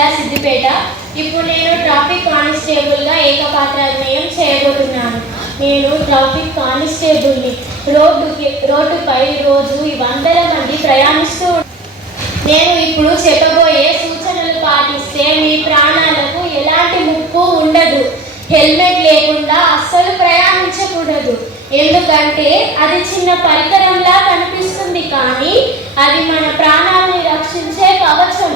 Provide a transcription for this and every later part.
జిల్లా సిద్దిపేట. ఇప్పుడు నేను ట్రాఫిక్ కానిస్టేబుల్గా ఏకపాత్రాభినయం చేయబోతున్నాను. నేను ట్రాఫిక్ కానిస్టేబుల్ని. రోడ్డుపై రోజు వందల మంది ప్రయాణిస్తూ నేను ఇప్పుడు చెప్పబోయే సూచనలు పాటిస్తే మీ ప్రాణాలకు ఎలాంటి ముప్పు ఉండదు. హెల్మెట్ లేకుండా అస్సలు ప్రయాణించకూడదు. ఎందుకంటే అది చిన్న పరికరంలా కనిపిస్తుంది, కానీ అది మన ప్రాణాలని రక్షించే కవచం.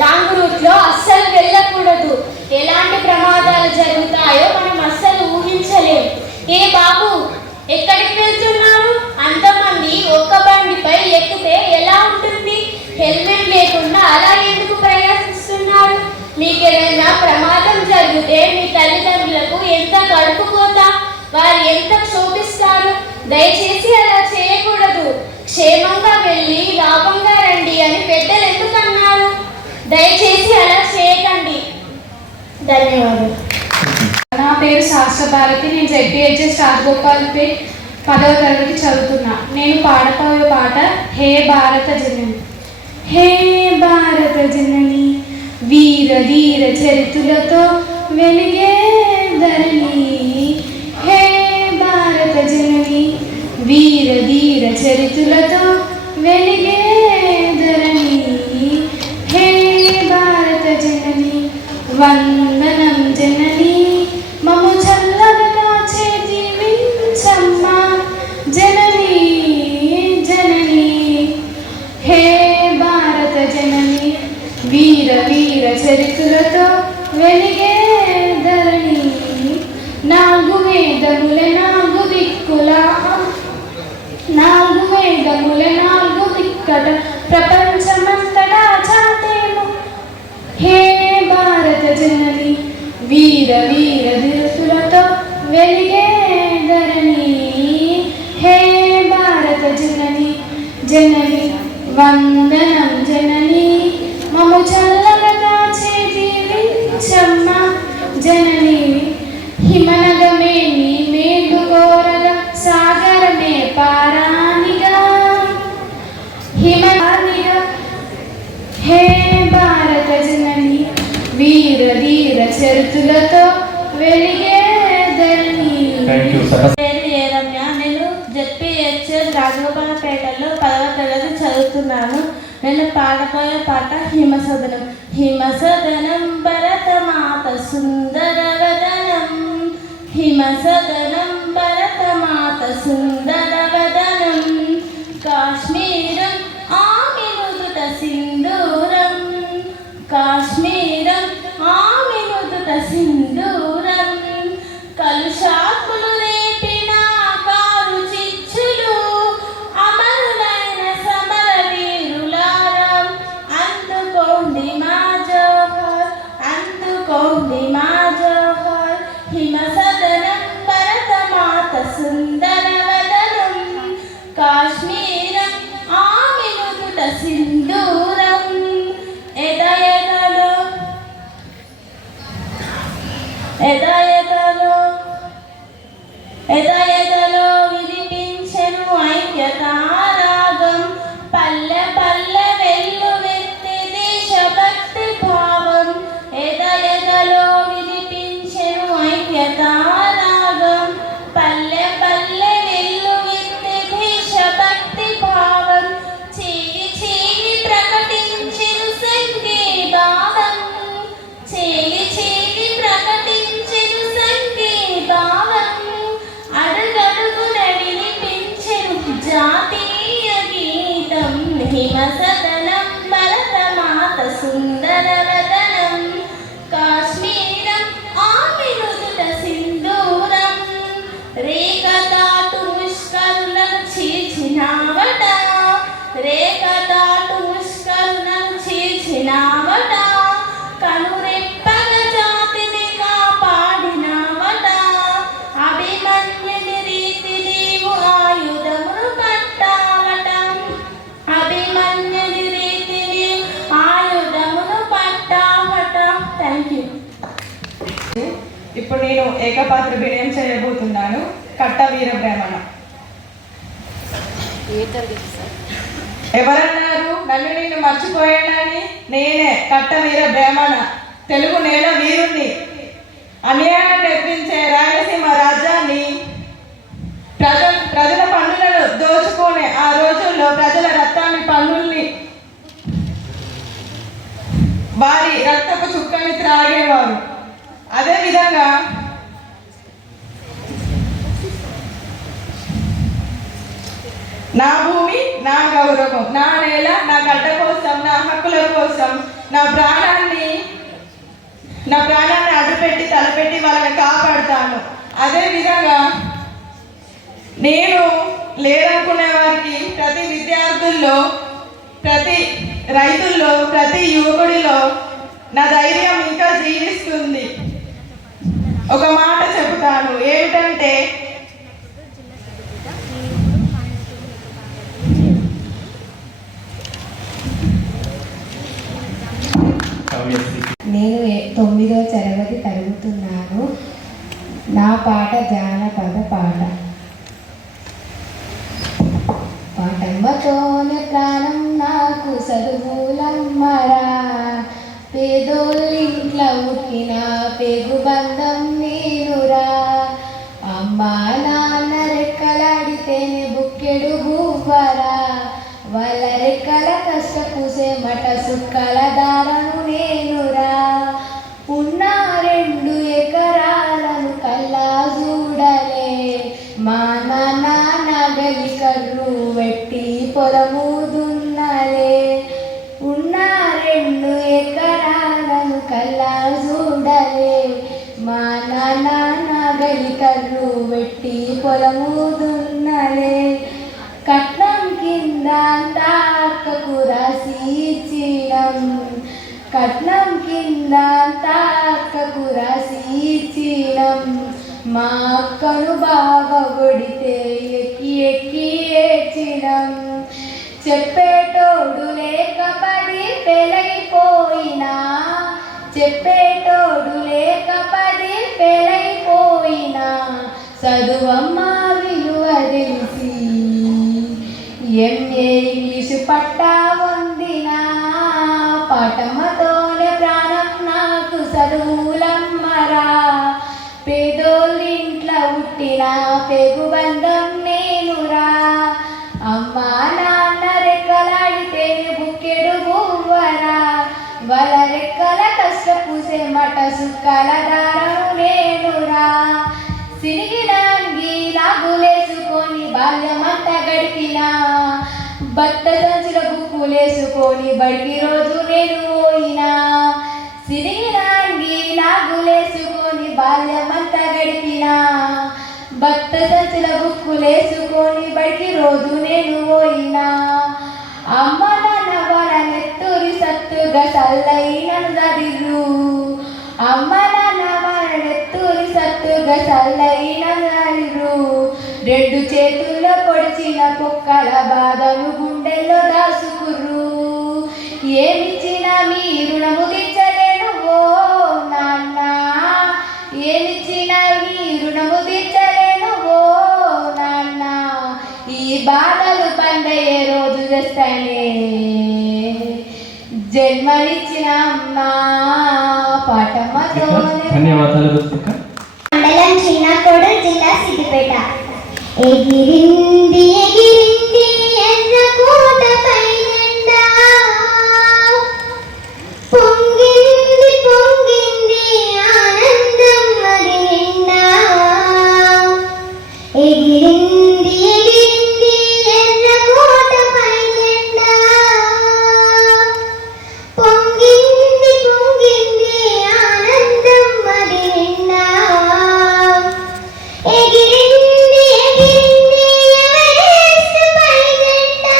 రాంగ్ రూట్లో అస్సలు వెళ్ళకూడదు. ఎలాంటి ప్రమాదాలు జరుగుతాయో మనం అస్సలు ఊహించలేం. ఏ బాబు, ఎక్కడికి వెళ్తున్నారు? అంతమంది ఒక్క బండిపై ఎక్కితే ఎలా ఉంటుంది? హెల్మెట్ లేకుండా అలా ఎందుకు ప్రయాణిస్తున్నారు? మీకు ఏదైనా ప్రమాదం జరిగితే మీ తల్లిదండ్రులకు ఎంత కడుపుకోతా, వారు ఎంత క్షోభిస్తారు. దయచేసి అలా చేయకూడదు. క్షేమంగా వెళ్ళి లాభంగా రండి అని పెద్దలు ఎందుకు అన్నారు? దయచేసి అలా చేయకండి. ధన్యవాదాలు. నా పేరు శాస్త్రభారతి. నేను జెడ్పీహెచ్ఎస్ రాజగోపాల్పేట్ 10వ తరగతి చదువుతున్నా. నేను పాడపోయే పాట హే భారత జనని. హే భారత జనని, వీర ధీర చరితులతో వెలిగే ధరణి. హే భారత జనని, వీర ధీర చరితులతో వెలిగే ధరణి. హే భారత జనని, వందనం జనని, మము చల్లగా కాచే దీవించమ్మ జనని జనని. హే భారత జనని, వీర వీర చరితులతో వెలిగే ధరణి. నాలుగు వేదముల నాలుగు దిక్కుల, నాలుగు వేదముల నాలుగు దిక్కట ప్రపంచమంతటా చాటేము. హే భారత జనని, వీర వీర దిరుసులతో వెలిగే ధరణి. హే భారత జనని జనని, వందనం జనని, మము చల్లగా కాచే దీవించమ్మ జనని. హిమనగమే నీ మేలు కోరగా, సాగరమే పారానిగా హిమనిగా. హే భారత జనని, వీర ధీర చరితులతో వెలిగే ధరణి. పేరు ఏరమ్య. నేను జెడ్పీహెచ్ఎస్ రాజగోపాలపేటలో 10వ తరగతి చదువుతున్నాను. నేను పాడపోయే పాట హిమసదనం. హిమసదనం భరతమాత సుందర వదనం. హిమసదనం భరతమాత సుందర వదనం. కాశ్మీరం ఆమె నుదుట సింధూరం. కాశ్మీరం ఆమె నుదుట సింధూరం. కలుషాకులు రేపిన కారు చిచ్చులు, అమరులైన సమర వీరులారం. అందుకోండి మా జోహర్, అందుకోండి మా జోహర్. హిమసదనం భరతమాత సుందర వదనం. కాశ్మీరం ఆమె నుదుట సింధూరం. ఎదయదలో ఎదయదలో ఎదయదలో వినిపించెను ఐక్యతారాగం. పల్లె పల్లె వెల్లువెత్తి దేశభక్తి భావం. ఎదయదలో వినిపించెను ఐక్యతారాగం. పల్లె పల్లె వెల్లువెత్తి దేశభక్తి భావం. చీరి చీరి ప్రకటించెను సంఘీభావం. చీరి చీరి ప్రకటించెను సంఘీభావం. అడుగడుగున వినిపించెను జాతీయ గీతం. హిమసదనం భరతమాత సుందర వదనం. కాశ్మీరం ఆమె నుదుట సింధూరం. రేఖదాటు ముష్కరులను చీల్చినావట. రేఖదాటు ముష్కరులను చీల్చినావట. కనురెప్పగ జాతిని కాపాడినావట. అభిమన్యుని రీతి నీవు ఆయుధమును పట్టావట. అభిమన్యుని రీతి నీవు ఆయుధమును పట్టావట. Thank you. ఇప్పుడు నేను ఏకపాత్రాభినయం చేయబోతున్నాను. కట్ట వీర బ్రాహ్మణ. ఎవరన్నారు నన్ను నిన్ను మర్చిపోయానని నేనే కట్టవీర బ్రాహ్మణ తెలుగు నేల వీరుణ్ణి అన్యాయాన్ని ఎత్తించే రాయలసీమ రాజ్యాన్ని ప్రజల పన్నులను దోచుకునే ఆ రోజుల్లో ప్రజల రక్తాన్ని పన్నుల్ని వారి రక్తపు చుక్కని త్రాగేవారు. అదేవిధంగా నా భూమి నా గౌరవం, నా నేల నా గడ్డ కోసం, నా హక్కుల కోసం నా ప్రాణాన్ని అడ్డుపెట్టి తలపెట్టి వాళ్ళని కాపాడుతాను. అదేవిధంగా నేను లేదనుకునే వారికి ప్రతి విద్యార్థుల్లో, ప్రతి రైతుల్లో, ప్రతి యువకుడిలో నా ధైర్యం ఇంకా జీవిస్తుంది. ఒక మాట చెబుతాను, ఏమిటంటే నేను 9వ తరగతి చదువుతున్నాను. నా పాట జానపద పాట. పాటమ్మతోనే ప్రాణం నాకు చదువులమ్మరా, పేదోళ్ళింట్లో పుట్టిన పేగు బంధం నేనురా. అమ్మా నాన్న రెక్కలాడితేనే బుక్కెడు బువ్వరా, వాళ్ళ రెక్కల కష్టపూసే మట సుక్కల దారను నేనురా. ఉన్న 2 ఎకరాలను కల్లా చూడలే, మా నాన్న నగలి కర్రు వెట్టి పొలము దున్నలే. ఉన్న 2 ఎకరాలను కల్లా చూడలే, మా నాన్న నగలి కర్రు వెట్టి పొలము దున్నలే. కట్నం కింద అంతా అక్కకు రాసి ఇచ్చినం, కట్నం కింద అంతా అక్కకు రాసి ఇచ్చినం. మా అక్కను బాగా కొడితే ఎక్కి ఎక్కి ఏడ్చినం. చెప్పేటోడు లేక 10 పెళ్ళైపోయినా, చెప్పేటోడు లేక 10 పెళ్ళైపోయినా, చదువమ్మ విలువ తెలిసి ఎంఏ ఇంగ్లీషు పట్టా వందినా. పాటమ్మతోనే ప్రాణం నాకు చదువులమ్మరా, పేదోళ్ళింట్లో పుట్టిన పేగు బంధం నేనురా. అమ్మా నాన్న రెక్కలాడితేనే బుక్కెడు బువ్వరా, వాళ్ళ రెక్కల కష్టపూసే మట సుక్కల దారను నేనురా. సిరిగిలాంగి లాగులేసుకొని బాల్యమంతా గడిపినా, బట్ట సంచుల బుక్కులేసుకొని బడికి రోజు నేను పోయినా. సిరిగిలాంగి లాగులేసుకొని బాల్యమంతా గడిపినా, బట్ట సంచుల బుక్కులేసుకొని బడికి రోజు నేను పోయినా. అమ్మ నాన్న వాళ్ళ నెత్తూరి సత్తుగా సల్లైనను చదిరు, అమ్మ నాన్న వాళ్ళ నెత్తూరి సత్తుగా సల్లైనను చదిరు. 2 చేతుల్లో పొడిచిన పొక్కల బాధను గుండెల్లో దాసుకుర్రు. ఏమిచ్చినా మీ రుణము తీర్చలేను ఓ నాన్న, ఏమిచ్చినా మీ రుణము తీర్చలేను ఓ నాన్న. ఈ బాధలు పండయ్యే రోజు తెస్తానే జన్మనిచ్చిన అమ్మ. పాటమ్మతోనే. ధన్యవాదాలు. మండలం శ్రీనాకోడు, జిల్లా సిద్దిపేట. ఎగిరింది ఎగిరింది ఎర్రకోట పైనండా, పొంగింది పొంగింది ఆనందం మరి నిండా. ఎగిరింది ఎగిరింది ఎర్రకోట పైనండా, పొంగింది పొంగింది ఆనందం మరి నిండా. ఎగిరింది ఎగిరింది ఎవరెస్ట్ పైనండా,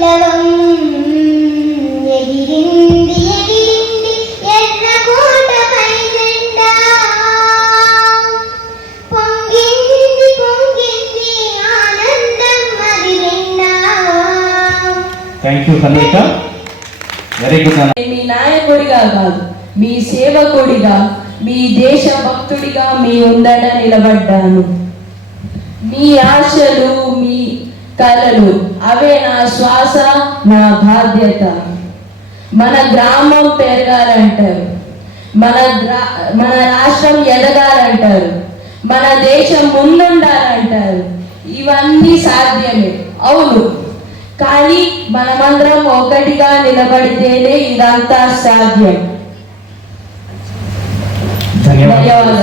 విప్లవం ఎగిరింది ఎగిరింది ఎర్రకోటపై జెండా పొంగింది పొంగింది ఆనందం అది నిండా. Thank you Kanvika, very good. మీ నాయకుడిగా కాదు, మీ సేవకుడిగా, మీ దేశ భక్తుడిగా మీ ముందట నిలబడ్డాను. మీ ఆశలు, మీ కలలు అవే నా శ్వాస, నా బాధ్యత. మన గ్రామం పెరగాలంటారు, మన రాష్ట్రం ఎదగాలంటారు, మన దేశం ముందుండాలంటారు. ఇవన్నీ సాధ్యమే, అవును. కానీ మనమందరం ఒకటిగా నిలబడితేనే ఇదంతా సాధ్యం. ధన్యవాదాలు.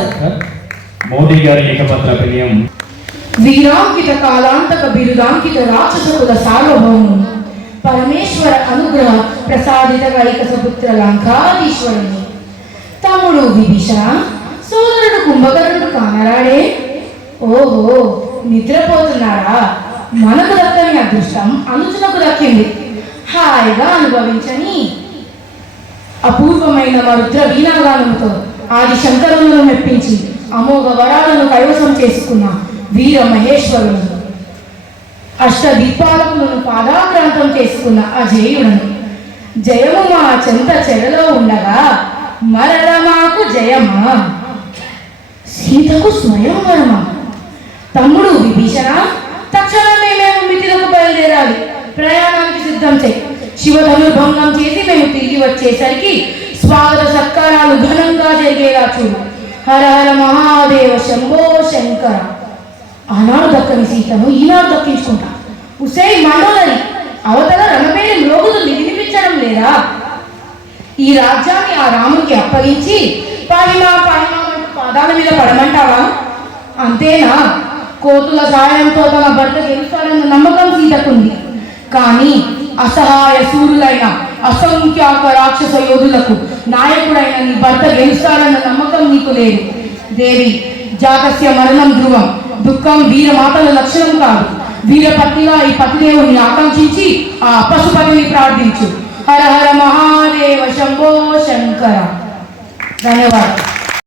మోడీ గారి ఏకపత్ర ప్రియం. వీరాంకిత కాలాంతక బిరుదాంకిత రాక్షసకుల సార్వభౌము పరమేశ్వర అనుగ్రహ ప్రసాదిత వైకసపుత్ర లంకాధీశ్వరుని తమ్ముడు విభీషణ, సోదరుడు కుంభకర్ణుడు కానరాడే. ఓహో, నిద్రపోతున్నారా? మనకు దక్కని అదృష్టం అనుచునకు దక్కింది. హాయిగా అనుభవించని. అపూర్వమైన మా రుద్ర వీణాగానముతో ఆది శంకరులను మెప్పించి అమోఘ వరాలను కైవసం చేసుకున్న వీర మహేశ్వరుడు, అష్టదీపాలకులను పాదాక్రాంతం చేసుకున్న అజేయుడను. జయము మా చెంత చెరలో ఉండగా మరల మాకు జయమా? సీతకు స్వయంవరమా? తమ్ముడు విభీషణ, తక్షణమే మేము మిథిలకు బయలుదేరాలి. ప్రయాణానికి సిద్ధం చేయి. శివధనుర్భంగం చేసి మేము తిరిగి వచ్చేసరికి స్వాగత సత్కారాలు ఘనంగా జరిగేలా చూడు. హర హర మహాదేవ శంభో శంకర. ఆనాడు దక్కని సీతను ఈనాడు దక్కించుకుంటా. ఉసే మండోదరి, అవతల రణపేరు మ్రోగుతుంది, వినిపించడం లేదా? ఈ రాజ్యాన్ని ఆ రాముడికి అప్పగించి పాహిమా పాహిమా అంటూ పాదాల మీద పడమంటావా? అంతేనా? కోతుల సాయంతో తన భర్త గెలుస్తారన్న నమ్మకం సీతకుంది. కానీ అసహాయ సూరులైన అసంఖ్యాక రాక్షస యోధులకు నాయకుడైన నీ భర్త గెలుస్తారన్న నమ్మకం నీకు లేదు. దేవి, జాతస్య మరణం ధ్రువం, దుఃఖం వీరమాతల లక్షణం కాదు. వీరపత్నిగా ఈ పతిదేవుని ఆకాంక్షించి ఆ పశుపతిని ప్రార్థించు. హర హర మహాదేవ శంభో శంకర. ధన్యవాదాలు.